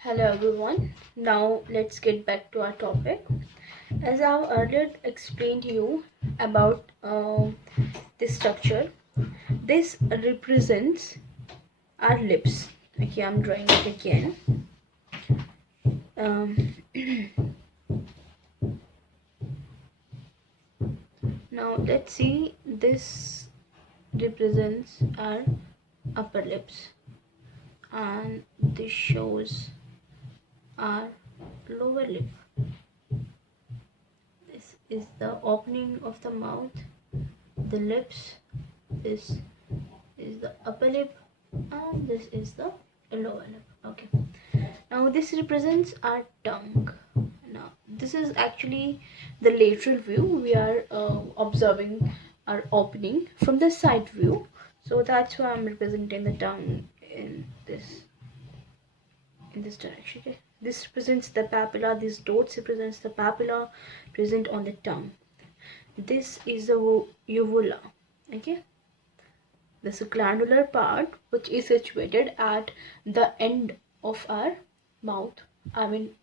Hello everyone. Now let's get back to our topic. As I've earlier explained to you about this structure, this represents our lips. Okay, I'm drawing it again. Um, Now let's see. This represents our upper lips, and this shows our lower lip. This is the opening of the mouth, the lips. This is the upper lip, and this is the lower lip. Okay, now this represents our tongue. Now this is actually the lateral view. We are observing our opening from the side view, so that's why I'm representing the tongue in this direction. Okay, this represents the papilla. This dots represents the papilla present on the tongue. This is the uvula. Okay, this glandular part which is situated at the end of our mouth. I mean,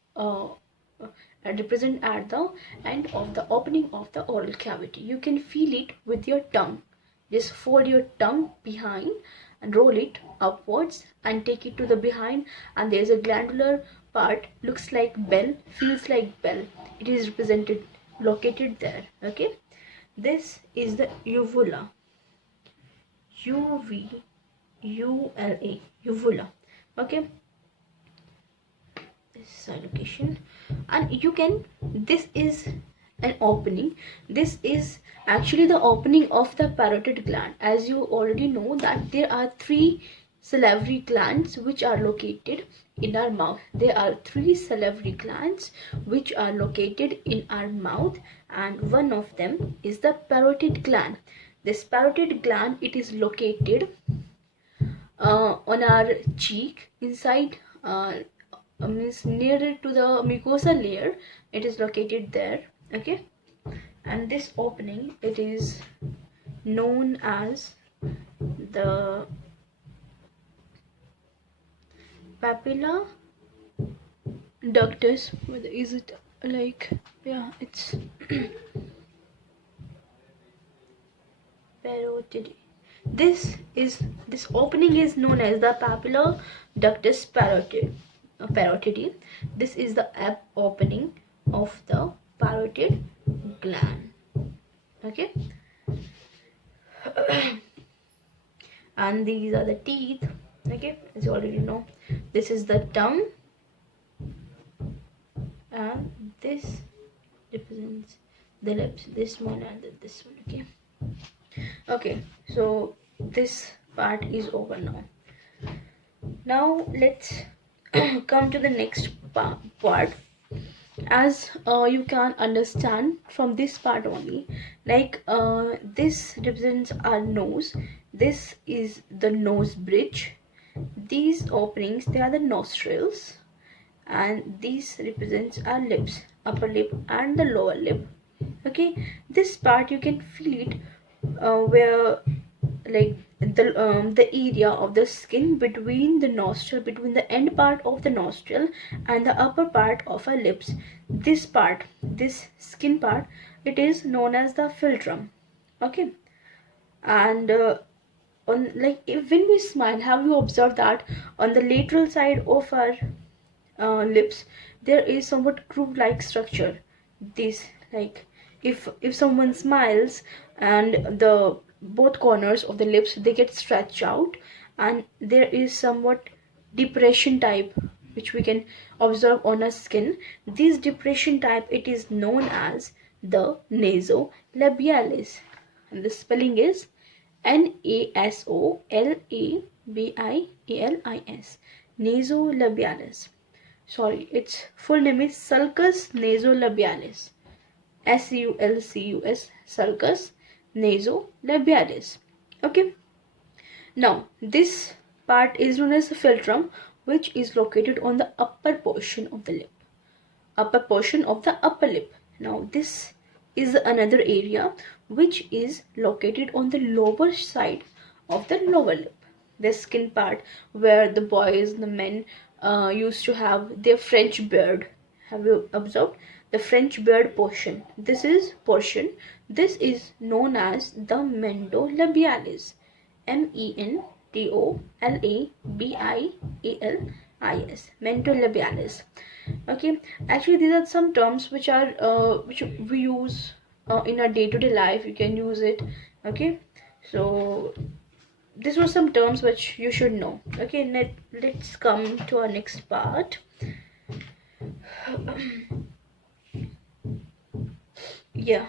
represent at the end of the opening of the oral cavity. You can feel it with your tongue. Just fold your tongue behind and roll it upwards and take it to the behind, and there's a glandular part, looks like bell, feels like bell. It is represented, located there. Okay, this is the uvula. UVULA, uvula. Okay, this is our location, and you can, this is an opening. This is actually the opening of the parotid gland. As you already know that there are three salivary glands which are located in our mouth. There are three salivary glands which are located in our mouth, and one of them is the parotid gland. This parotid gland, it is located on our cheek, inside, means nearer to the mucosa layer. It is located there. Okay, and this opening, it is known as the papilla ductus. Is it like, yeah, it's parotid. This opening is known as the papilla ductus parotid. This is the opening of the parotid gland. Okay, and these are the teeth. Okay, as you already know, this is the tongue, and this represents the lips, this one and this one. Okay, so this part is over now. Now let's come to the next part. As you can understand from this part only, like, this represents our nose. This is the nose bridge. These openings, they are the nostrils, and these represents our lips, upper lip and the lower lip. Okay, this part you can feel it, where, like, the area of the skin between the nostril, between the end part of the nostril and the upper part of our lips. This part, this skin part, it is known as the philtrum. Okay, and on, like, when we smile, have you observed that on the lateral side of our lips there is somewhat groove like structure? This, like, if someone smiles and the both corners of the lips, they get stretched out, and there is somewhat depression type which we can observe on our skin. This depression type, it is known as the nasolabialis, and the spelling is NASOLABIALIS, nasolabialis. Sorry, its full name is sulcus nasolabialis. SULCUS, sulcus nasolabialis. Okay, now this part is known as the philtrum, which is located on the upper portion of the lip, upper portion of the upper lip. Now this is another area which is located on the lower side of the lower lip, the skin part where the boys, the men used to have their French beard. Have you observed the French beard portion? This is known as the mento labialis. mentolabialis. Mento labialis. Okay, actually these are some terms which are which we use in our day-to-day life. You can use it. Okay, so these were some terms which you should know. Okay, let's come to our next part. Yeah,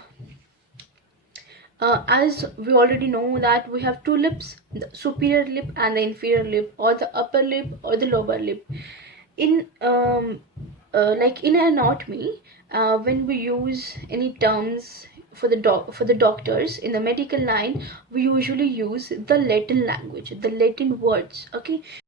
as we already know that we have two lips, the superior lip and the inferior lip, or the upper lip or the lower lip. In like in anatomy, when we use any terms for the doctors in the medical line, we usually use the Latin language, the Latin words. Okay,